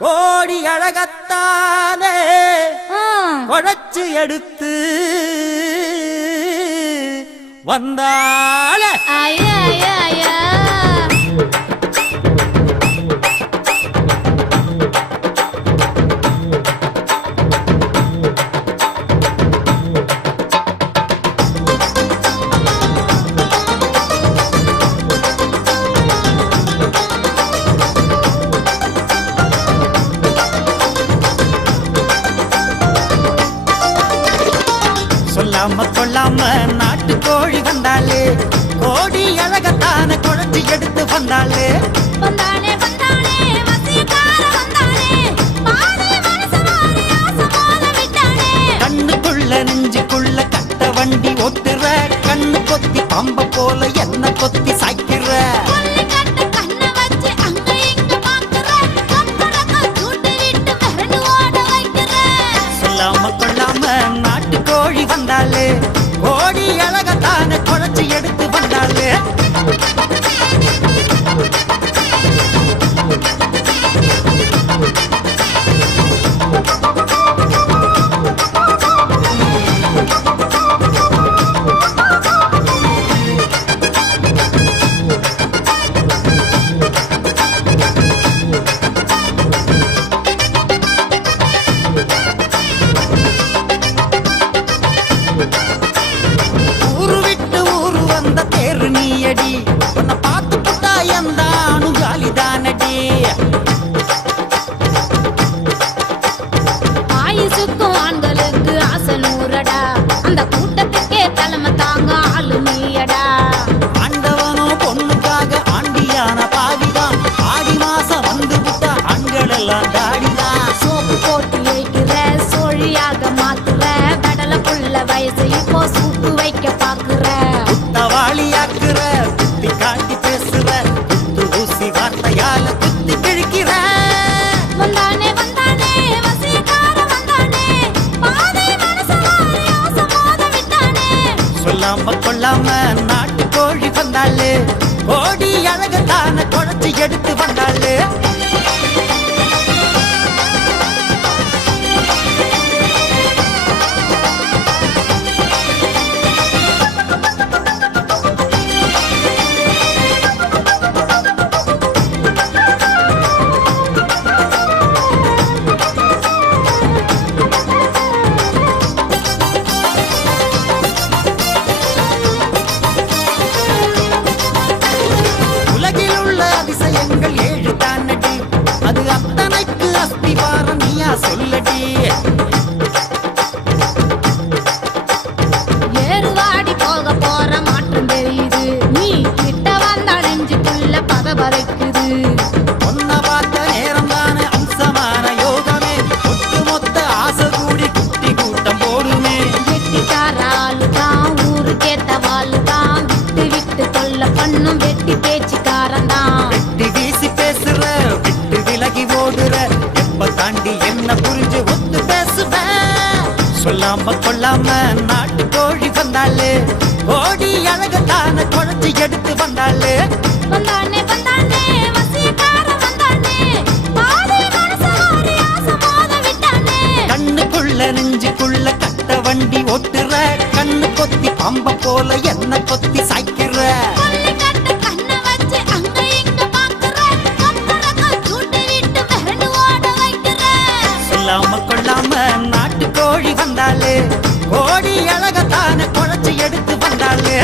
கோடி அழகத்தானே குழைச்சு எடுத்து வந்தாள சொல்லாம கொள்ளாம நாட்டு கோழி வந்தாளே கோடி அழகத்தான குழந்தை எடுத்து வந்தாளே வந்தாளே வந்தாளே வசிகார வந்தாளே பாதி மனசமாரி ஆசமால விட்டாளே கண்ணுக்குள்ள நெஞ்சுக்குள்ள கட்ட வண்டி ஓட்டுற கண்ணு கொத்தி பம்ப போல என்ன கொத்தி சாய்க்கிற கொல்லி கட்ட கண்ண வச்சு அங்க இங்க பாக்குற கப்படக்க கூட்டி விட்டு மிரண்டு ஓட வைக்கிற சொல்லாம கொள்ளாம நாட்டு கோழி வந்தாளே கோடி அழகத்தான குழந்தை எடுத்து வந்தாளே ஊரு விட்டு ஊரு வந்த தேரு நீயடி உன்னை பார்த்து புட்டா எந்தானும் ஜாலிதானடி ஆயுசுக்கும் ஆண்களுக்கு ஆசை நூறடா அந்த கூட்டத்துக்கே தலைமை தாங்க ஆளு நீயடா ஆண்டவனும் பொண்ணுக்காக ஆண்டியான பாவிதான் ஆடி மாசம் வந்து விட்டா ஆண்கள் எல்லாம் தாடிதான் சோப்பு போட்டு வைக்கிற சோழியாக மாத்துற கடலைக்குள்ள வயசு இப்போ சூப்பு வைக்க பாக்குற தவாளியாக்குற குத்தி காட்டி பேசுற குத்து ஊசி வார்த்தையால குத்தி கிழிக்கிற வந்தானே வந்தானே வசீகார வந்தானே பாதி மனசமாரி ஆசமாத விட்டானே சொல்லாம கொள்ளாம நாட்டு கோழி வந்தாளே கோடி அழகத்தான குழந்தை எடுத்து வந்தாளே உலகில் உள்ள அதிசயங்கள் 7 தானடி அது அத்தனைக்கு அஸ்திவாரம் நீயா சொல்லடி ஏறுவாடி போக போற மாற்றம் தெரியுது நீ கிட்ட வந்தா நெஞ்சுக்குள்ள பதபதைக்குது ஒன்ன பார்த்த நேரம் தானே அம்சமான யோகமே ஒட்டுமொத்த ஆசை கூடி குட்டி கூட்டம் போடுமே வெட்டிக்கார ஆளுதான் ஊருக்கேத்த வாளுதான் விட்டு விட்டு தொல்ல பண்ணும் வெட்டி பேச்சுக்காரன்தான் வெட்டி வீசி பேசுற விட்டு விலகி ஓடுற எப்ப தாண்டி என்ன புரிஞ்சு ஒத்து பேசுவ சொல்லாம கொள்ளாம நாட்டு கோழி வந்தாளே கோடி அழகத்தான குழந்தை எடுத்து வந்தாளே வந்தானே வந்தானே வசீகார வந்தானே பாதி மனசமாரி ஆசமாத விட்டானே கண்ணுக்குள்ள நெஞ்சுக்குள்ள கட்ட வண்டி ஓட்டுற கண்ணு கொத்தி பம்ப போல என்ன கொத்தி சாய்க்கிற கொல்லி கட்ட கண்ண வச்சு அங்க இங்க பாக்குற கப்படக்க கூட்டி விட்டு மிரண்டு ஓட வைக்கிற சொல்லாம கொள்ளாம நாட்டு கோழி வந்தாளே கோடி அழகத்தான குழந்தை எடுத்து வந்தாளே